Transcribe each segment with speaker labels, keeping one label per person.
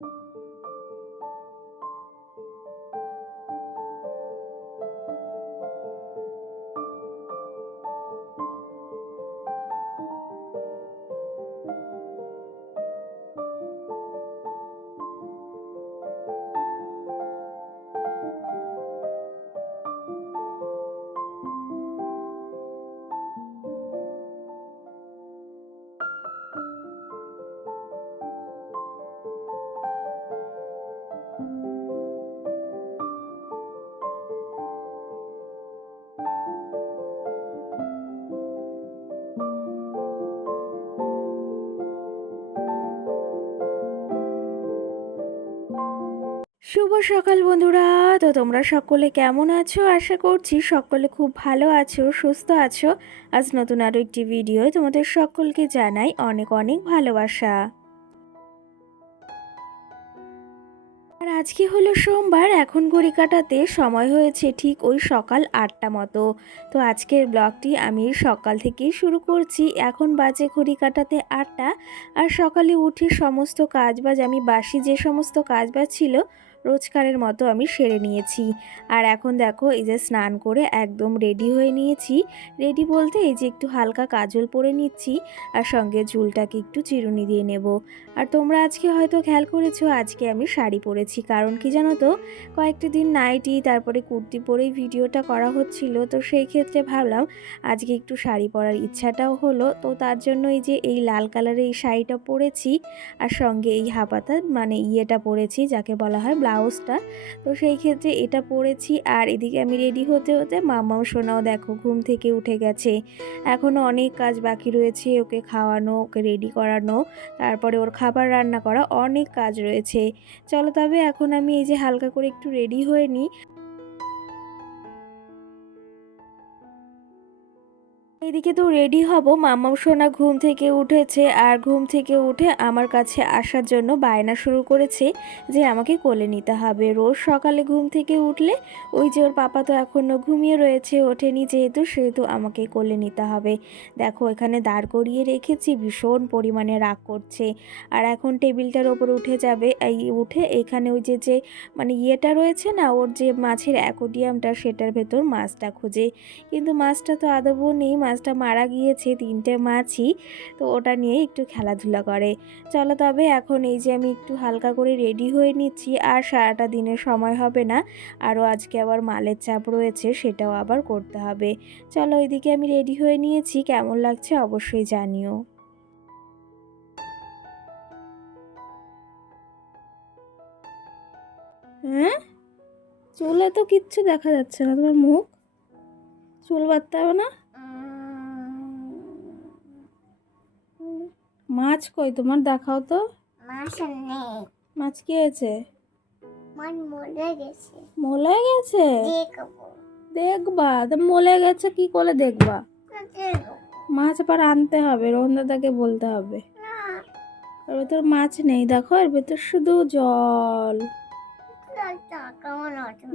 Speaker 1: Thank you. সকাল বন্ধুরা। তো তোমরা সকলে কেমন আছো? আশা করছি সকলে খুব ভালো আছো, সুস্থ আছো। আজ নতুন আরও একটি ভিডিও তোমাদের সকলকে জানাই অনেক অনেক ভালোবাসা। আর আজকে হলো সোমবার, এখন ঘড়ি কাটাতে সময় হয়েছে ঠিক ওই সকাল আটটা মতো। তো আজকের ব্লগটি আমি সকাল থেকেই শুরু করছি। এখন বাজে ঘড়ি কাটাতে আটটা। আর সকালে উঠে সমস্ত কাজবাজ, আমি বাসি যে সমস্ত কাজবাজ ছিল রোজকারের মতো আমি সেরে নিয়েছি। আর এখন দেখো, এই যে স্নান করে একদম রেডি হয়ে নিয়েছি। রেডি বলতে এই যে একটু হালকা কাজল পরে নিচ্ছি, আর সঙ্গে চুলটাকে একটু চিরুনি দিয়ে নেব। আর তোমরা আজকে হয়তো খেয়াল করেছ, আজকে আমি শাড়ি পরেছি। কারণ কি জানো তো? কয়েকটি দিন নাইটি তারপরে কুর্তি পরেই ভিডিওটা করা হচ্ছিল। তো সেই ক্ষেত্রে ভাবলাম, আজকে একটু শাড়ি পরার ইচ্ছাটাও হলো। তো তার জন্য এই যে এই লাল কালারের এই শাড়িটা পরেছি, আর সঙ্গে এই হাপাতা মানে ইয়েটা পরেছি, যাকে বলা হয় ব্লাউজটা। তো সেই ক্ষেত্রে এটা পরেছি, আর এদিকে আমি রেডি হতে হতে মামাও সোনাও দেখো ঘুম থেকে উঠে গেছে। এখনও অনেক কাজ বাকি রয়েছে, ওকে খাওয়ানো, ওকে রেডি করানো। তারপরে ওর খাবার রান্না করা অনেক কাজ রয়েছে। চলো তবে এখন আমি এই যে হালকা করে একটু রেডি হয়ে নিই। এদিকে তো রেডি হব। মামাও সোনা ঘুম থেকে উঠেছে আর ঘুম থেকে উঠে আমার কাছে আসার জন্য বায়না শুরু করেছে যে আমাকে কোলে নিতে হবে। রোজ সকালে ঘুম থেকে উঠলে ওই যে ওর পাপা তো এখনও ঘুমিয়ে রয়েছে, ওঠেনি যেহেতু সেহেতু আমাকে কোলে নিতে হবে। দেখো, এখানে দাঁড় করিয়ে রেখেছি, ভীষণ পরিমাণে রাগ করছে। আর এখন টেবিলটার ওপর উঠে যাবে, এই উঠে এখানে ওই যে যে মানে ইয়েটা রয়েছে না, ওর যে মাছের অ্যাকোডিয়ামটা সেটার ভেতর মাছটা খুঁজে। কিন্তু মাছটা তো আদবও নেই মাছটা মারা গিয়েছে, তিনটে মাছই, তো ওটা নিয়ে একটু খেলাধুলা করে। চলো তবে এখন এই যে আমি একটু হালকা করে রেডি হয়ে নিচ্ছি, আর সারাটা দিনের সময় হবে না, আরও আজকে আবার মালের চাপ রয়েছে, সেটাও আবার করতে হবে। চলো ওইদিকে আমি রেডি হয়ে নিয়েছি, কেমন লাগছে অবশ্যই জানিও। হ্যাঁ? চুলে তো কিচ্ছু দেখা যাচ্ছে না তোমার মুখ। চুল বাঁধতে হবে না? মাছ কই? তোমার দেখাও তো।
Speaker 2: মাছ নেই।
Speaker 1: মাছ কি হয়েছে?
Speaker 2: মাছ মরে গেছে।
Speaker 1: মলে গেছে?
Speaker 2: দেখব।
Speaker 1: দেখবা? তা মলে গেছে কি করে দেখবা? মাছ আবার আনতে হবে রন্দাদাকে বলতে হবে। এর ভেতর মাছ নেই দেখো এর ভেতর শুধু জল।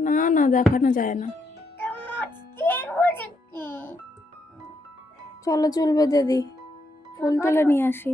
Speaker 1: না না দেখানো যায় না। চলো চুল বেঁধে দিই ফুল তুলে নিয়ে আসি।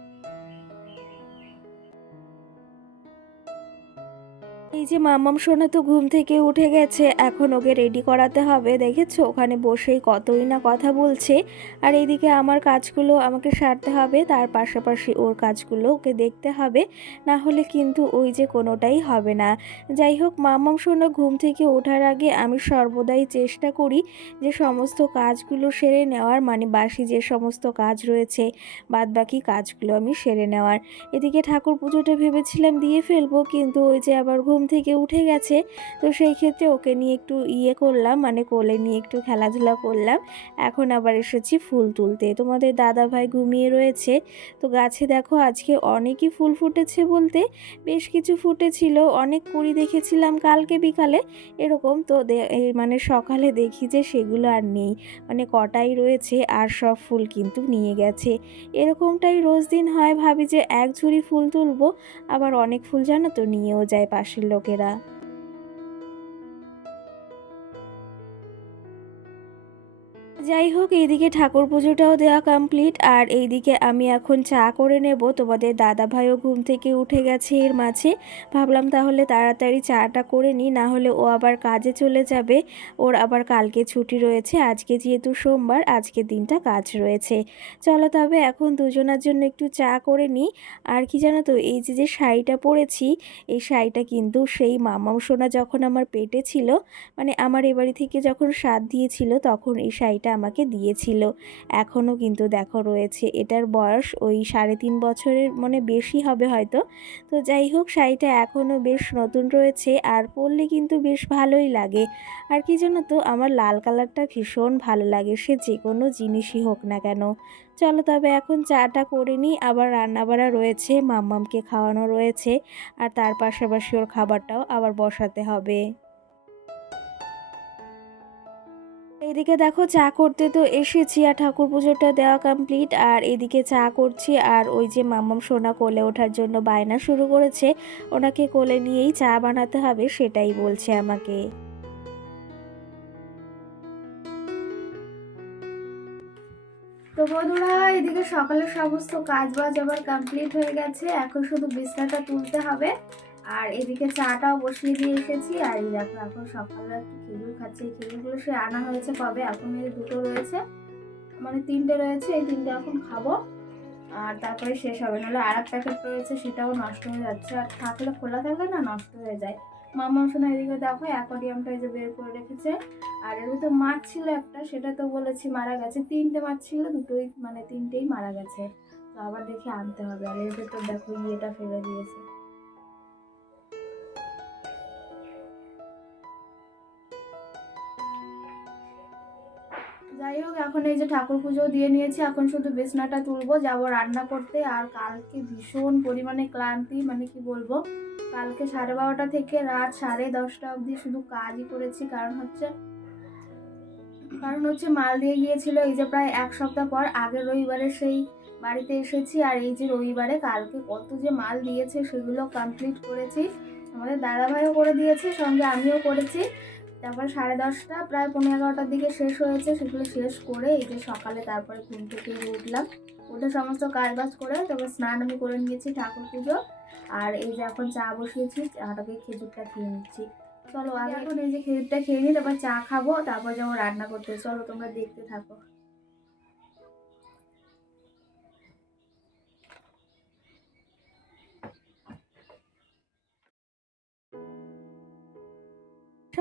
Speaker 1: এই যে মামাম সোনা তো ঘুম থেকে উঠে গেছে, এখন ওকে রেডি করাতে হবে, দেখেছ? ওখানে বসেই কতই না কথা বলছে। আর এইদিকে আমার কাজগুলো আমাকে সারতে হবে, তার পাশাপাশি ওর কাজগুলো ওকে দেখতে হবে, না হলে কিন্তু ওই যে কোনোটাই হবে না। যাই হোক, মামাম সোনা ঘুম থেকে ওঠার আগে আমি সর্বদাই চেষ্টা করি যে সমস্ত কাজগুলো সেরে নেওয়ার মানে বাসি যে সমস্ত কাজ রয়েছে, বাদবাকি কাজগুলো আমি সেরে নেওয়ার। এদিকে ঠাকুর পুজোটা ভেবেছিলাম দিয়ে ফেলব, কিন্তু ওই যে আবার ঘুম থেকে উঠে গেছে। তো সেই ক্ষেত্রে ওকে নিয়ে একটু ইয়ে করলাম মানে কোলে নিয়ে একটু খেলাধুলা করলাম। এখন আবার এসেছি ফুল তুলতে। তোমাদের দাদা ভাই ঘুমিয়ে রয়েছে। তো গাছে দেখো আজকে অনেকই ফুল ফুটেছে বলতে। বেশ কিছু ফুটেছিল। অনেক কুড়ি দেখেছিলাম কালকে বিকালে। এরকম তো মানে সকালে দেখি যে সেগুলো আর নেই। মানে কটাই রয়েছে আর সব ফুল কিন্তু নিয়ে গেছে। এরকমটাই রোজ দিন হয়। ভাবি যে এক ঝুড়ি ফুল তুলবো। আবার অনেক ফুল জানো তো নিয়েও যায় পাশের লোকেরা যাই হোক, এইদিকে ঠাকুর পুজোটাও দেওয়া কমপ্লিট আর এইদিকে আমি এখন চা করে নেব। তোমাদের দাদা ভাইও ঘুম থেকে উঠে গেছে এর মাঝে। ভাবলাম তাহলে তাড়াতাড়ি চাটা করে নিই, না হলে ও আবার কাজে চলে যাবে। ওর আবার কালকে ছুটি রয়েছে, আজকে যেহেতু সোমবার আজকের দিনটা কাজ রয়েছে। চলো তবে এখন দুজনার জন্য একটু চা করে নিই। আর কি জানো তো, এই যে যে শাড়িটা পরেছি, এই শাড়িটা কিন্তু সেই মামাম সোনা যখন আমার পেটে ছিল মানে আমার এ বাড়ি থেকে যখন স্বাদ দিয়েছিল, তখন এই শাড়িটা আমাকে দিয়েছিল। এখনও কিন্তু দেখো রয়েছে। এটার বয়স ওই সাড়ে তিন বছরের মানে বেশি হবে হয়তো। তো যাই হোক, শাড়িটা এখনও বেশ নতুন রয়েছে আর পরলে কিন্তু বেশ ভালোই লাগে। আর কি জানো তো, আমার লাল কালারটা ভীষণ ভালো লাগে, সে যে কোনো জিনিসই হোক না কেন। চলো তবে এখন চাটা করে নিই, আবার রান্নাবাড়া রয়েছে, মাম্মামকে খাওয়ানো রয়েছে, আর তার পাশাপাশি ওর খাবারটাও আবার বসাতে হবে। এইদিকে দেখো চা করতে তো এসেছি আর ঠাকুর পুজোটা দেওয়া কমপ্লিট আর এদিকে চা করছি, আর ওই যে মাম্মাম সোনা কোলে ওঠার জন্য বায়না শুরু করেছে, ওনাকে কোলে নিয়েই চা বানাতে হবে সেটাই বলছে আমাকে। তো বন্ধুরা, এদিকে সকালের সমস্ত কাজ বাজ আবার কমপ্লিট হয়ে গেছে, এখন শুধু বিছনাটা তুলতে হবে। আর এদিকে চাটাও বসিয়ে দিয়ে এসেছি, আর এই দেখো এখন সকালে একটু খেজুর খাচ্ছে। এই খেজুরগুলো সে আনা হয়েছে কবে? এখন এই দুটো রয়েছে। মানে তিনটে রয়েছে, এই তিনটে এখন খাব। আর তারপরে শেষ হবে। নাহলে আর এক প্যাকেট রয়েছে, সেটাও নষ্ট হয়ে যাচ্ছে। আর থাকলে খোলা থাকলে না নষ্ট হয়ে যায়। মামা শোনা এদিকে দেখো অ্যাকোয়ারিয়ামটা এই যে বের করে রেখেছে। আর এর ভিতরে মাছ ছিল একটা, সেটা তো বলেছি মারা গেছে। তিনটে মাছ ছিল, দুটোই মানে তিনটেই মারা গেছে। তো আবার দেখে আনতে হবে। আর এর ভেতর দেখো ইয়েটা ফেলে দিয়েছে। হোক, এখন এই যে ঠাকুর পুজো দিয়ে নিয়েছি, এখন শুধু বিছনাটা তুলবো, যাব রান্না করতে। আর কালকে ভীষণ পরিমাণে ক্লান্তি মানে কি বলব, কালকে সাড়ে বারোটা থেকে রাত সাড়ে দশটা অবধি শুধু কাজই করেছি, কারণ হচ্ছে কারণ হচ্ছে মাল দিয়ে গিয়েছিল এই যে প্রায় এক সপ্তাহ পর আগের রবিবারে সেই বাড়িতে এসেছি, আর এই যে রবিবারে কালকে কত যে মাল দিয়েছে, সেগুলো কমপ্লিট করেছি। আমাদের দাদাভাইও করে দিয়েছে, সঙ্গে আমিও করেছি। তারপর সাড়ে দশটা, প্রায় পনেরো এগারোটার দিকে শেষ হয়েছে, সেগুলো শেষ করে এই যে সকালে তারপরে ঘুম থেকে উঠলাম। উঠে সমস্ত কাজ বাজ করে তারপর স্নান আমি করে নিয়েছি ঠাকুর পুজো। আর এই যে এখন চা বসিয়েছি, চাটাকে খেজুরটা খেয়ে নিচ্ছি। চলো আগে এখন এই যে খেজুরটা খেয়ে নিই তারপর চা খাব, তারপর যেমন রান্না করতে। চলো, তোমরা দেখতে থাকো।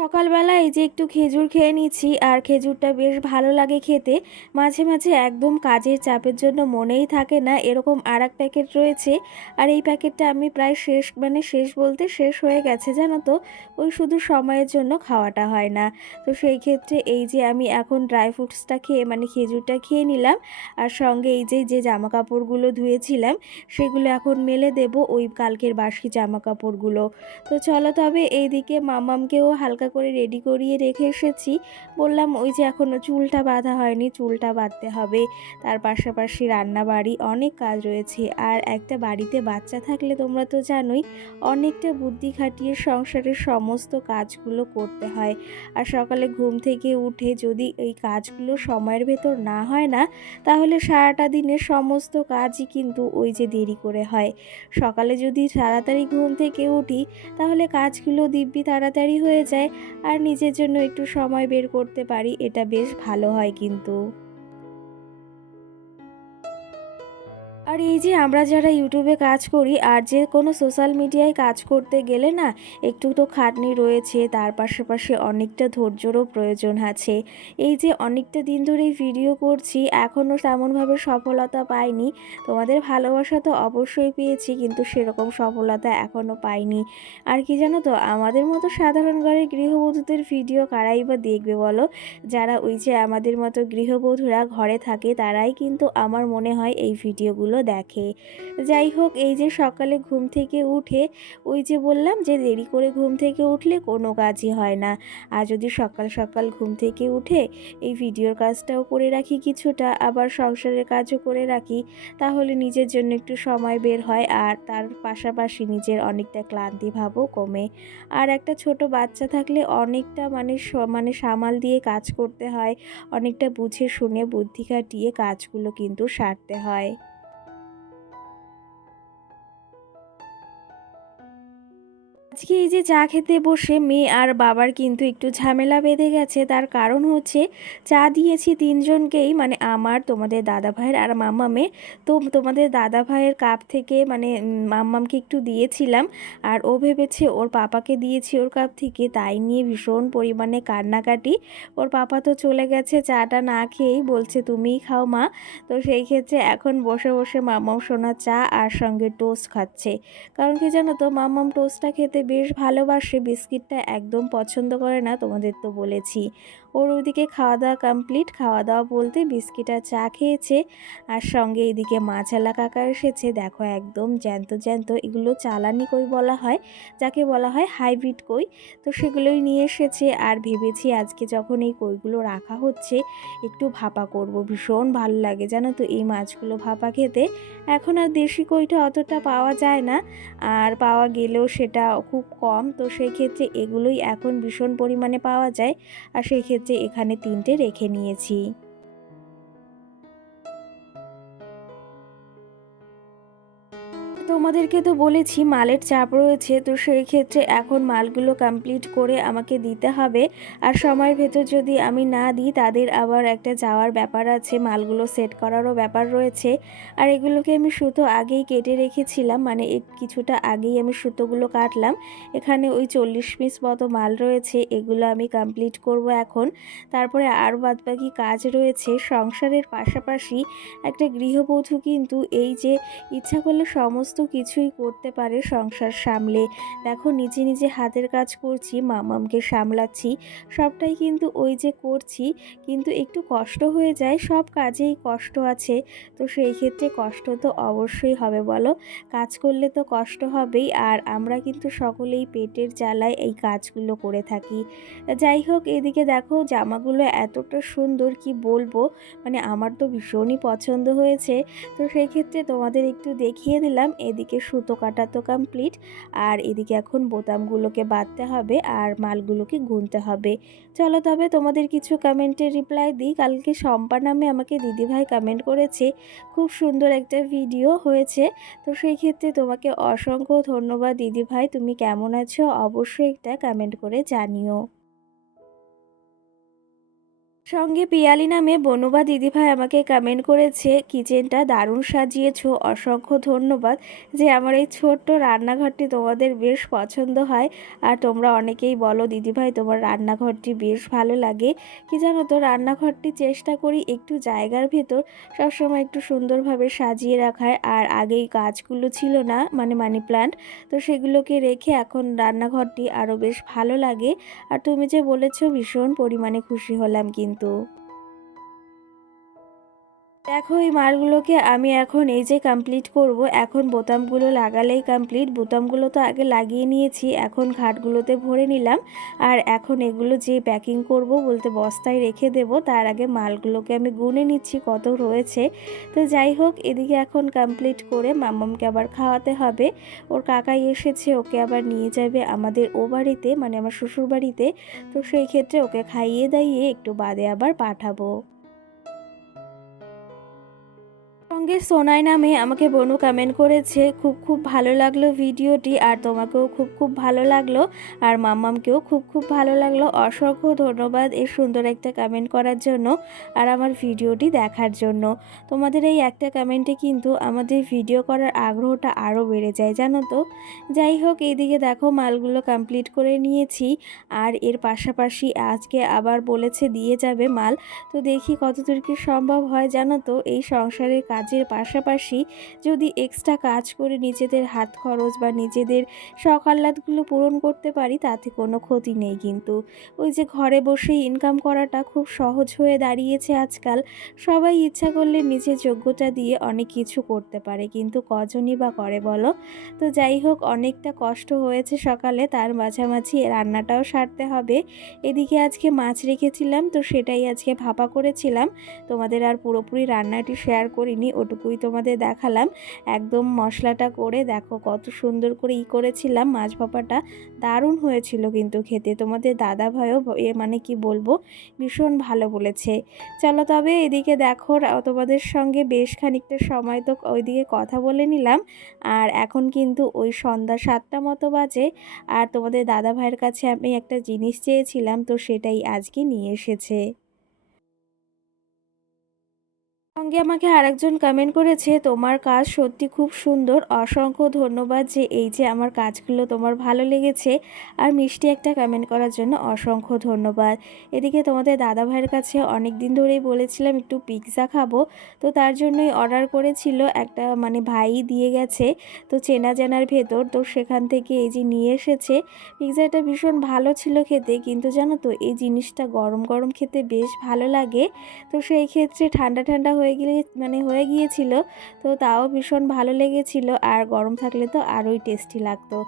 Speaker 1: সকালবেলা এই যে একটু খেজুর খেয়ে নিচ্ছি, আর খেজুরটা বেশ ভালো লাগে খেতে, মাঝে মাঝে একদম কাজের চাপের জন্য মনেই থাকে না, এরকম আর এক প্যাকেট রয়েছে। আর এই প্যাকেটটা আমি প্রায় শেষ মানে শেষ বলতে শেষ হয়ে গেছে, জানো তো? ওই শুধু সময়ের জন্য খাওয়াটা হয় না। তো সেই ক্ষেত্রে এই যে আমি এখন ড্রাই ফ্রুটসটা খেয়ে মানে খেজুরটা খেয়ে নিলাম, আর সঙ্গে এই যে যে জামা কাপড়গুলো ধুয়েছিলাম, সেগুলো এখন মেলে দেব ওই কালকের বাসি জামা কাপড়গুলো তো চলো তবে এইদিকে মামামকেও হালকা করে রেডি করিয়ে রেখে এসেছি। বললাম, ওই যে এখনও চুলটা বাঁধা হয়নি, চুলটা বাঁধতে হবে। তার পাশাপাশি রান্না বাড়ি অনেক কাজ রয়েছে। আর একটা বাড়িতে বাচ্চা থাকলে তোমরা তো জানোই, অনেকটা বুদ্ধি খাটিয়ে সংসারের সমস্ত কাজগুলো করতে হয়। আর সকালে ঘুম থেকে উঠে যদি এই কাজগুলো সময়ের ভেতর না হয় না, তাহলে সারাটা দিনের সমস্ত কাজই কিন্তু ওই যে দেরি করে হয়। সকালে যদি তাড়াতাড়ি ঘুম থেকে উঠি, তাহলে কাজগুলো দিব্যি তাড়াতাড়ি হয়ে যায়। আর নিজের জন্য একটু সময় বের করতে পারি এটা বেশ ভালো হয় কিন্তু। আর এই যে আমরা যারা ইউটিউবে কাজ করি আর যে কোনো সোশ্যাল মিডিয়ায় কাজ করতে গেলে না, একটু তো খাটনি রয়েছে, তার পাশাপাশি অনেকটা ধৈর্যরও প্রয়োজন আছে। এই যে অনেকটা দিন ধরেই ভিডিও করছি, এখনও তেমনভাবে সফলতা পাইনি। তোমাদের ভালোবাসা তো অবশ্যই পেয়েছি, কিন্তু সেরকম সফলতা এখনও পাইনি। আর কি জানো তো, আমাদের মতো সাধারণ ঘরের গৃহবধূদের ভিডিও কারাই বা দেখবে বলো? যারা ওই যে আমাদের মতো গৃহবধূরা ঘরে থাকে, তারাই কিন্তু আমার মনে হয় এই ভিডিওগুলো দেখে। যাই হোক, এই যে সকালে ঘুম থেকে উঠে, ওই যে বললাম যে দেরি করে ঘুম থেকে উঠলে কোনো কাজই হয় না। আর যদি সকাল সকাল ঘুম থেকে উঠে এই ভিডিওর কাজটাও করে রাখি কিছুটা, আবার সংসারের কাজও করে রাখি, তাহলে নিজের জন্য একটু সময় বের হয় আর তার পাশাপাশি নিজের অনেকটা ক্লান্তি ভাবও কমে। আর একটা ছোট বাচ্চা থাকলে অনেকটা মানে মানে সামাল দিয়ে কাজ করতে হয়, অনেকটা বুঝে শুনে বুদ্ধি খাটিয়ে কাজগুলো কিন্তু সারতে হয়। আজকে এই যে চা খেতে বসে মেয়ে আর বাবার কিন্তু একটু ঝামেলা বেঁধে গেছে। তার কারণ হচ্ছে চা দিয়েছি তিনজনকেই মানে আমার, তোমাদের দাদা ভাইয়ের আর মাম্মামে তো তোমাদের দাদা ভাইয়ের কাপ থেকে মানে মাম্মামকে একটু দিয়েছিলাম আর ও ভেবেছে ওর পাপাকে দিয়েছি ওর কাপ থেকে। তাই নিয়ে ভীষণ পরিমাণে কান্নাকাটি। ওর পাপা তো চলে গেছে, চাটা না খেয়েই বলছে, তুমিই খাও মা। তো সেই ক্ষেত্রে এখন বসে বসে মাম্মাম সোনা চা আর সঙ্গে টোস্ট খাচ্ছে। কারণ কি জানো তো, মাম্মাম টোস্টটা খেতে বেশ ভালোবাসে বিস্কিটটা একদম পছন্দ করে না তোমাদের তো বলেছি। ওর ওদিকে খাওয়া দাওয়া কমপ্লিট খাওয়া দাওয়া বলতে বিস্কিট আর চা খেয়েছে। আর সঙ্গে এদিকে মাছালা কাকা এসেছে, দেখো একদম জ্যান্ত জ্যান্ত, এগুলো চালানি কই বলা হয়? যাকে বলা হয় হাইব্রিড কই? তো সেগুলোই নিয়ে এসেছে। আর ভেবেছি আজকে যখন এই কইগুলো রাখা হচ্ছে, একটু ভাপা করব, ভীষণ ভালো লাগে জানো তো এই মাছগুলো ভাপা খেতে। এখন আর দেশি কইটা অতটা পাওয়া যায় না। আর পাওয়া গেলেও সেটা খুব কম, তো সেই ক্ষেত্রে এগুলোই এখন ভীষণ পরিমাণে পাওয়া যায়। আর সেই ক্ষেত্রে এখানে তিনটে রেখে নিয়েছি। তোমাদেরকে তো বলেছি মালের চাপ রয়েছে, তো সেই ক্ষেত্রে এখন মালগুলো কমপ্লিট করে আমাকে দিতে হবে। আর সময়ের ভেতর যদি আমি না দিই, তাদের আবার একটা যাওয়ার ব্যাপার আছে, মালগুলো সেট করারও ব্যাপার রয়েছে। আর এগুলোকে আমি সুতো আগেই কেটে রেখেছিলাম মানে কিছুটা আগেই আমি সুতোগুলো কাটলাম। এখানে ওই চল্লিশ পিস মতো মাল রয়েছে, এগুলো আমি কমপ্লিট করব এখন। তারপরে আর বাদবাকি কাজ রয়েছে, সংসারের পাশাপাশি একটা গৃহবধূ কিন্তু এই যে ইচ্ছা করলে সমস্ত কিছুই করতে পারে সংসার সামলে। দেখো, নিজে নিজে হাতের কাজ করছি, মামামকে সামলাচ্ছি, সবটাই কিন্তু ওই যে করছি, কিন্তু একটু কষ্ট হয়ে যায়, সব কাজেই কষ্ট আছে। তো সেই ক্ষেত্রে কষ্ট তো অবশ্যই হবে, বলো? কাজ করলে তো কষ্ট হবেই, আর আমরা কিন্তু সকলেই পেটের জ্বালায় এই কাজগুলো করে থাকি। যাই হোক, এদিকে দেখো, জামাগুলো এতটা সুন্দর, কি বলব? মানে আমার তো ভীষণই পছন্দ হয়েছে। তো সেই ক্ষেত্রে তোমাদের একটু দেখিয়ে দিলাম, এদিকে সুতো কাটা তো কমপ্লিট আর এদিকে এখন বোতামগুলোকে বাঁধতে হবে আর মালগুলোকে গুনতে হবে। চলো তবে তোমাদের কিছু কমেন্টের রিপ্লাই দিই। কালকে শম্পা নামে আমাকে দিদিভাই কমেন্ট করেছে, খুব সুন্দর একটা ভিডিও হয়েছে। তো সেই ক্ষেত্রে তোমাকে অসংখ্য ধন্যবাদ দিদিভাই, তুমি কেমন আছো অবশ্যই একটা কমেন্ট করে জানিও। সঙ্গে পিয়ালি নামে বনুবা দিদিভাই আমাকে কমেন্ট করেছে কিচেনটা দারুণ সাজিয়েছো, অসংখ্য ধন্যবাদ যে আমার এই ছোট্ট রান্নাঘরটি তোমাদের বেশ পছন্দ হয়। আর তোমরা অনেকেই বলো, দিদিভাই, তোমার রান্নাঘরটি বেশ ভালো লাগে। কি জানো তো, রান্নাঘরটি চেষ্টা করি একটু জায়গার ভেতর সবসময় একটু সুন্দরভাবে সাজিয়ে রাখার। আর আগেই গাছগুলো ছিল না মানে মানি প্ল্যান্ট তো সেগুলোকে রেখে এখন রান্নাঘরটি আরও বেশ ভালো লাগে। আর তুমি যে বলেছ, ভীষণ পরিমাণে খুশি হলাম কিন্তু। itu দেখো এই মালগুলোকে আমি এখন এই যে কমপ্লিট করব, এখন বোতামগুলো লাগালেই কমপ্লিট বোতামগুলো তো আগে লাগিয়ে নিয়েছি, এখন ঘাটগুলোতে ভরে নিলাম। আর এখন এগুলো যে প্যাকিং করব বলতে বস্তায় রেখে দেব, তার আগে মালগুলোকে আমি গুনে নিচ্ছি, কত রয়েছে। তো যাই হোক, এদিকে এখন কমপ্লিট করে মাম্মামকে আবার খাওয়াতে হবে। ওর কাকাই এসেছে, ওকে আবার নিয়ে যাবে আমাদের ও বাড়িতে মানে আমার শ্বশুর বাড়িতে তো সেই ক্ষেত্রে ওকে খাইয়ে দাইয়ে একটু বাদে আবার পাঠাবো। সঙ্গে সোনাই নামে আমাকে বনু কমেন্ট করেছে, খুব খুব ভালো লাগল ভিডিওটি আর তোমাকেও খুব খুব ভালো লাগল আর মাম্মামকেও খুব খুব ভালো লাগল। অসংখ্য ধন্যবাদ এই সুন্দর একটা কমেন্ট করার জন্য আর আমার ভিডিওটি দেখার জন্য। তোমাদের এই একটা কমেন্টে কিন্তু আমাদের ভিডিও করার আগ্রহটা আরও বেড়ে যায়, জানো তো? যাই হোক, এইদিকে দেখো মালগুলো কমপ্লিট করে নিয়েছি আর এর পাশাপাশি আজকে আবার বলেছে দিয়ে যাবে মাল। তো দেখি কতদূর কি সম্ভব হয়, জানো তো? এই সংসারের কাজের পাশাপাশি যদি এক্সট্রা কাজ করে নিজেদের হাত খরচ বা নিজেদের শখ আহ্লাদগুলো পূরণ করতে পারি, তাতে কোনো ক্ষতি নেই কিন্তু। ওই যে ঘরে বসে ইনকাম করাটা খুব সহজ হয়ে দাঁড়িয়েছে আজকাল। সবাই ইচ্ছা করলে নিজের যোগ্যতা দিয়ে অনেক কিছু করতে পারে, কিন্তু কজনই বা করে বলো? তো যাই হোক, অনেকটা কষ্ট হয়েছে সকালে, তার মাঝামাঝি রান্নাটাও সারতে হবে। এদিকে আজকে মাছ রেখেছিলাম, তো সেটাই আজকে ভাপা করেছিলাম। তোমাদের আর পুরোপুরি রান্নাটি শেয়ার করিনি ওটুকুই তোমাদের দেখালাম। একদম মশলাটা করে দেখো কত সুন্দর করে ই করেছিলাম, মাছ ভাপাটা দারুণ হয়েছিল কিন্তু খেতে। তোমাদের দাদা ভাইও এ মানে কি বলব, ভীষণ ভালো বলেছে। চলো তবে এদিকে দেখো তোমাদের সঙ্গে বেশ খানিকটা সময় তো ওইদিকে কথা বলে নিলাম। আর এখন কিন্তু ওই সন্ধ্যা সাতটা মতো বাজে। আর তোমাদের দাদা ভাইয়ের কাছে আমি একটা জিনিস চেয়েছিলাম, তো সেটাই আজকে নিয়ে এসেছে। সঙ্গে আমাকে আরেকজন কমেন্ট করেছে, তোমার কাজ সত্যি খুব সুন্দর। অসংখ্য ধন্যবাদ যে এই যে আমার কাজগুলো তোমার ভালো লেগেছে। আর মিষ্টি একটা কমেন্ট করার জন্য অসংখ্য ধন্যবাদ। এদিকে তোমাদের দাদা ভাইয়ের কাছে অনেক দিন ধরেই বলেছিলাম, একটু পিৎজা খাব। তো তার জন্যই অর্ডার করেছিল, একটা মানে ভাই দিয়ে গেছে, তো চেনা জানার ভেতর তো সেখান থেকে এই যে নিয়ে এসেছে। পিৎজাটা ভীষণ ভালো ছিল খেতে, কিন্তু জানো তো, এই জিনিসটা গরম গরম খেতে বেশ ভালো লাগে। তো সেই ক্ষেত্রে ঠান্ডা ঠান্ডা হয়ে গেলে মানে হয়ে গিয়েছিল, তো তাও ভীষণ ভালো লেগেছিল। আর গরম থাকলে তো আরোই টেস্টি লাগতো।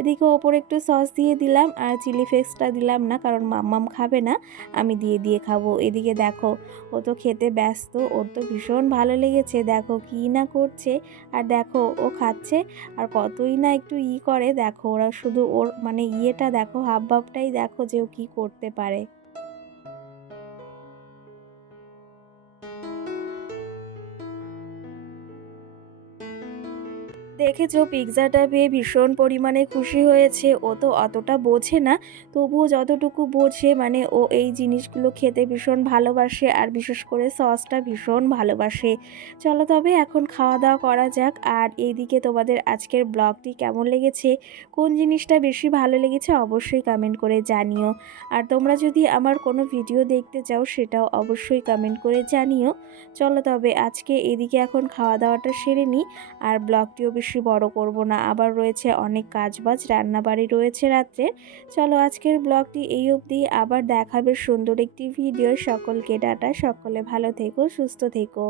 Speaker 1: এদিকে ওপরে একটু সস দিয়ে দিলাম, আর চিলি ফ্লেক্সটা দিলাম না, কারণ মাম্মাম খাবে না, আমি দিয়ে দিয়ে খাব। এদিকে দেখো, ও তো খেতে ব্যস্ত, ওর তো ভীষণ ভালো লেগেছে। দেখো কী না করছে, আর দেখো ও খাচ্ছে, আর কতই না একটু ই করে। দেখো ওরা শুধু ওর মানে ইয়েটা দেখো হাব ভাবটাই দেখো যে ও কী করতে পারে। দেখেছ পিৎজাটা পেয়ে ভীষণ পরিমাণে খুশি হয়েছে। ও তো অতটা বোঝে না, তবুও যতটুকু বোঝে মানে ও এই জিনিসগুলো খেতে ভীষণ ভালোবাসে আর বিশেষ করে সসটা ভীষণ ভালোবাসে। চলো তবে এখন খাওয়া দাওয়া করা যাক। আর এইদিকে তোমাদের আজকের ব্লগটি কেমন লেগেছে, কোন জিনিসটা বেশি ভালো লেগেছে অবশ্যই কমেন্ট করে জানিও। আর তোমরা যদি আমার কোনো ভিডিও দেখতে চাও, সেটাও অবশ্যই কমেন্ট করে জানিও। চলো তবে আজকে এদিকে এখন খাওয়া দাওয়াটা সেরে নিই। আর ব্লগটিও বেশি বড় করব না। আবার রয়েছে অনেক কাজবাজ, রান্নাবাড়ি রয়েছে রাত্রে। চলো আজকের ব্লগটি এই অবধি। আবার দেখাবে সুন্দর একটি ভিডিও। সকলকে ডাটা সকলে ভালো থেকো, সুস্থ থেকো।